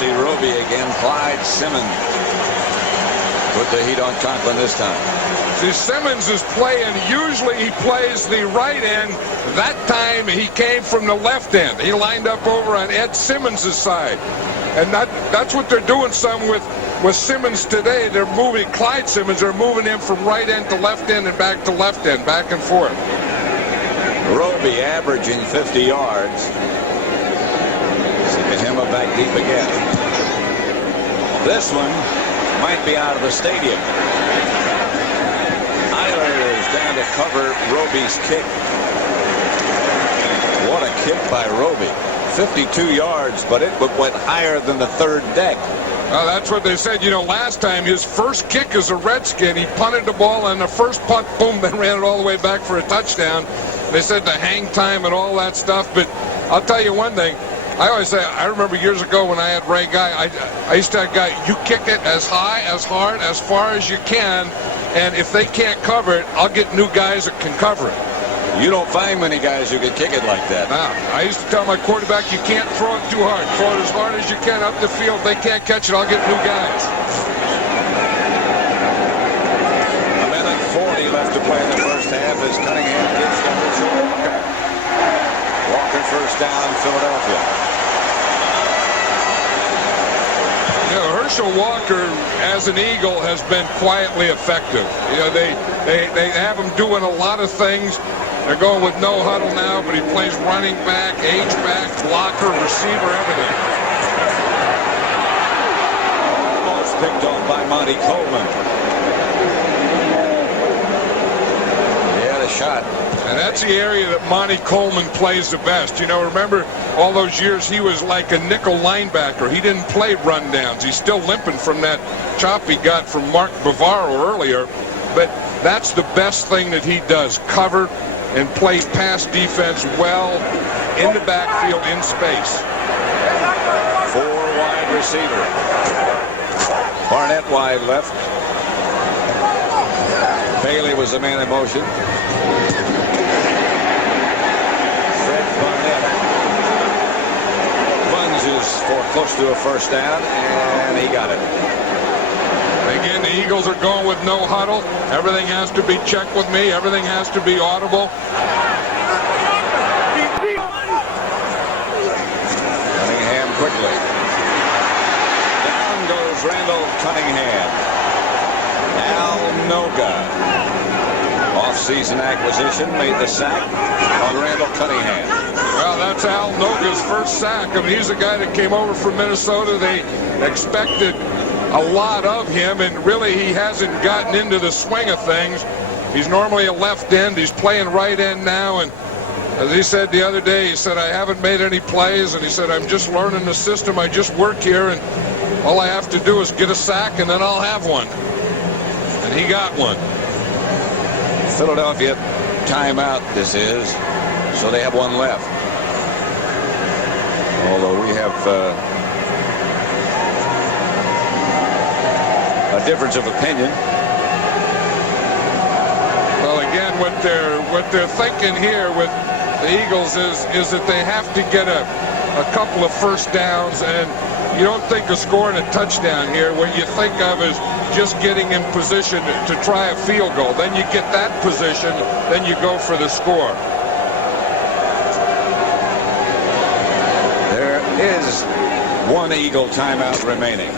see Roby again. Clyde Simmons put the heat on Conklin this time. See, Simmons is playing. Usually he plays the right end. That time he came from the left end. He lined up over on Ed Simmons' side. And that's what they're doing some with Simmons today. They're moving Clyde Simmons. They're moving him from right end to left end and back to left end, back and forth. Roby averaging 50 yards. Hema back deep again. This one might be out of the stadium. Eilers down to cover Roby's kick. What a kick by Roby. 52 yards, but it went higher than the third deck. Well, that's what they said. You know, last time his first kick as a Redskin, he punted the ball on the first punt, boom, then ran it all the way back for a touchdown. They said the hang time and all that stuff, but I'll tell you one thing. I always say, I remember years ago when I had Ray Guy, I used to have a guy, you kick it as high, as hard, as far as you can, and if they can't cover it, I'll get new guys that can cover it. You don't find many guys who can kick it like that. Now, I used to tell my quarterback, you can't throw it too hard. Throw it as hard as you can up the field. If they can't catch it, I'll get new guys. A minute 40 left to play in the first half as Cunningham gets to Herschel Walker. Walker first down, Philadelphia. You know, Herschel Walker, as an Eagle, has been quietly effective. You know, they have him doing a lot of things. They're going with no huddle now, but he plays running back, H-back, blocker, receiver, everything. Almost picked off by Monty Coleman. He had a shot. And that's the area that Monty Coleman plays the best. You know, remember all those years he was like a nickel linebacker. He didn't play rundowns. He's still limping from that chop he got from Mark Bavaro earlier. But that's the best thing that he does, cover and play pass defense well in the backfield in space. 4 wide receiver. Barnett wide left. Bailey was the man in motion. For close to a first down, and he got it. Again, the Eagles are going with no huddle. Everything has to be checked with me. Everything has to be audible. Cunningham quickly. Down goes Randall Cunningham. Al Noga. Off-season acquisition made the sack on Randall Cunningham. Well, that's Al Noga's first sack. I mean, he's a guy that came over from Minnesota. They expected a lot of him, and really he hasn't gotten into the swing of things. He's normally a left end. He's playing right end now, and as he said the other day, he said, I haven't made any plays, and he said, I'm just learning the system. I just work here, and all I have to do is get a sack, and then I'll have one. And he got one. Philadelphia timeout this is, so they have one left. Although we have a difference of opinion. Well, again, what they're thinking here with the Eagles is that they have to get a couple of first downs, and you don't think of scoring a touchdown here. What you think of is just getting in position to try a field goal. Then you get that position, then you go for the score. Is one Eagle timeout remaining.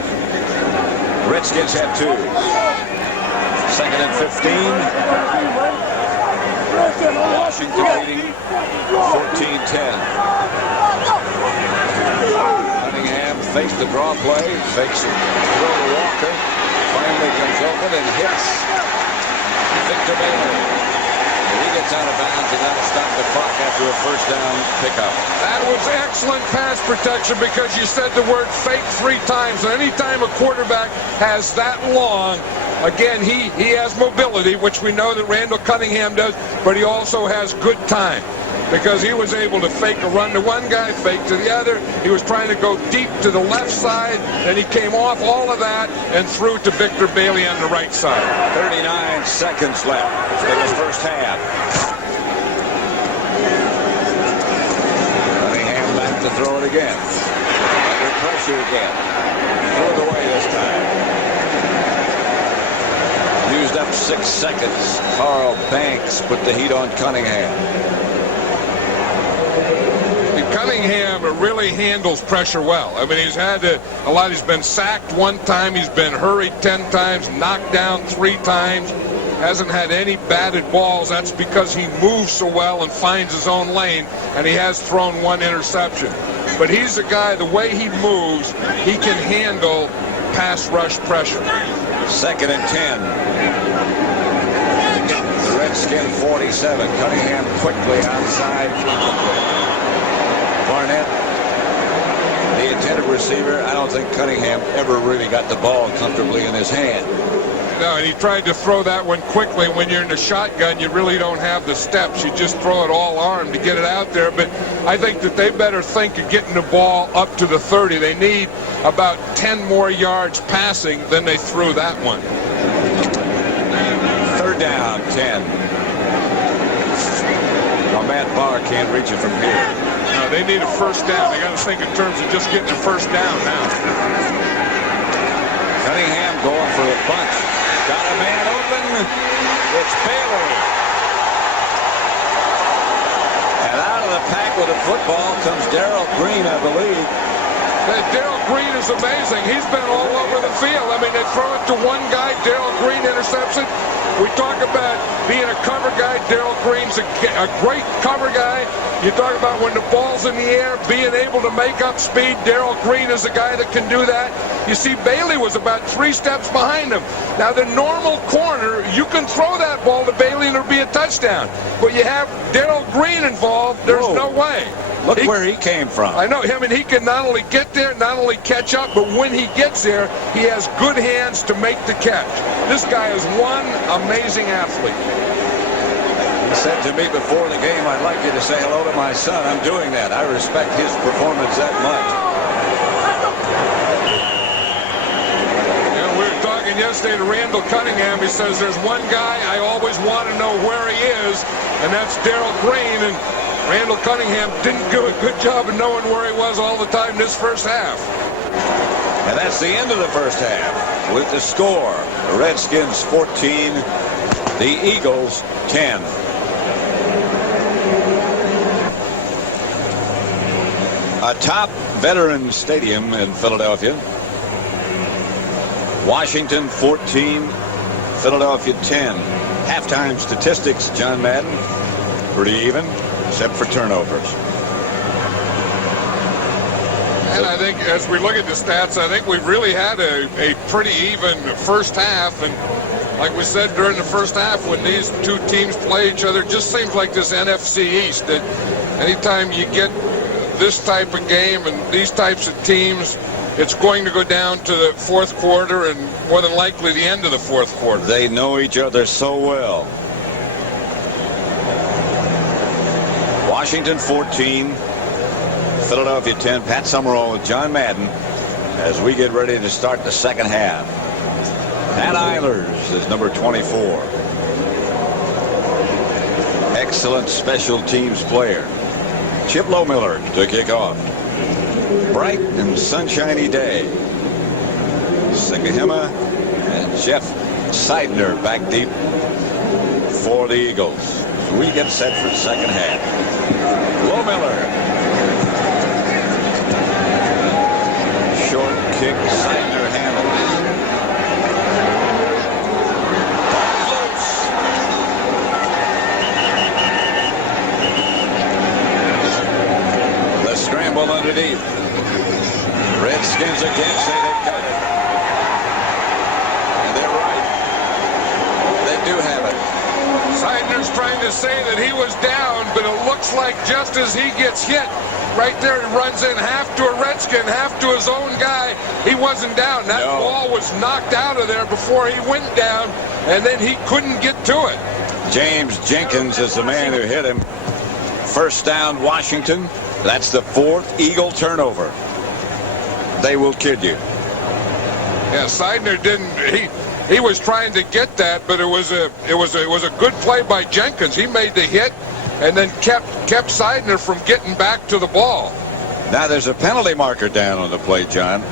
Redskins have 2. Second and 15. Washington leading 14-10. Cunningham fakes the draw play, fakes it, throw to Walker, finally comes open and hits Victor Bailey. He gets out of bounds, and that'll stop the clock after a first down pickup. That was excellent pass protection because you said the word fake 3 times. And anytime a quarterback has that long, again, he has mobility, which we know that Randall Cunningham does, but he also has good time because he was able to fake a run to one guy, fake to the other. He was trying to go deep to the left side, then he came off all of that and threw to Victor Bailey on the right side. 39 seconds left in the first half. Cunningham back to throw it again. pressure again. Threw it away this time. Used up 6 seconds. Carl Banks put the heat on Cunningham. Cunningham really handles pressure well. I mean, he's had a lot. He's been sacked 1 time. He's been hurried 10 times, knocked down 3 times. Hasn't had any batted balls. That's because he moves so well and finds his own lane, and he has thrown 1 interception. But he's a guy, the way he moves, he can handle pass rush pressure. 2nd and 10. The Redskin 47. Cunningham quickly outside. Barnett, the intended receiver. I don't think Cunningham ever really got the ball comfortably in his hand. No, and he tried to throw that one quickly. When you're in the shotgun, you really don't have the steps. You just throw it all arm to get it out there. But I think that they better think of getting the ball up to the 30. They need about 10 more yards passing than they threw that one. 3rd down, 10. Now Matt Barr can't reach it from here. No, they need a 1st down. They got to think in terms of just getting a 1st down now. Cunningham going for a bunch. Got a man open. It's Bailey. And out of the pack with the football comes Darrell Green, I believe. Darrell Green is amazing. He's been all over the field. I mean, they throw it to one guy. Darrell Green intercepts it. We talk about being a cover guy. Darrell Green's a great cover guy. You talk about when the ball's in the air, being able to make up speed. Darrell Green is a guy that can do that. You see, Bailey was about 3 steps behind him. Now, the normal corner, you can throw that ball to Bailey and it'll be a touchdown. But you have Darrell Green involved, there's no way. Look where he came from. I know him, and he can not only get there, not only catch up, but when he gets there, he has good hands to make the catch. This guy is one amazing athlete. He said to me before the game, I'd like you to say hello to my son. I'm doing that. I respect his performance that much. You know, we were talking yesterday to Randall Cunningham. He says there's one guy I always want to know where he is, and that's Darrell Green. And Randall Cunningham didn't do a good job of knowing where he was all the time this 1st half. And that's the end of the 1st half with the score. The Redskins 14, the Eagles 10. Atop Veterans Stadium in Philadelphia. Washington 14, Philadelphia 10. Halftime statistics, John Madden, pretty even, except for turnovers. And I think as we look at the stats, I think we've really had a pretty even 1st half. And like we said during the 1st half, when these 2 teams play each other, it just seems like this NFC East, that anytime you get this type of game and these types of teams, it's going to go down to the 4th quarter and more than likely the end of the 4th quarter. They know each other so well. Washington 14, Philadelphia 10. Pat Summerall with John Madden as we get ready to start the 2nd half. Pat Eilers is number 24. Excellent special teams player. Chip Lohmiller to kick off. Bright and sunshiny day. Sakahima and Jeff Seidner back deep for the Eagles. So we get set for the 2nd half. Lohmiller. Short kick. Seidner handles. The scramble underneath. Redskins again say they've got it. And they're right. They do have it. Seidner's trying to say that he was down, but it looks like just as he gets hit, right there he runs in half to a Redskin, half to his own guy. He wasn't down. That ball was knocked out of there before he went down, and then he couldn't get to it. James Jenkins is the man who hit him. 1st down, Washington. That's the 4th Eagle turnover. They will kid you. Yeah, Seidner didn't. He was trying to get that, but it was a good play by Jenkins. He made the hit, and then kept Seidner from getting back to the ball. Now there's a penalty marker down on the plate, John.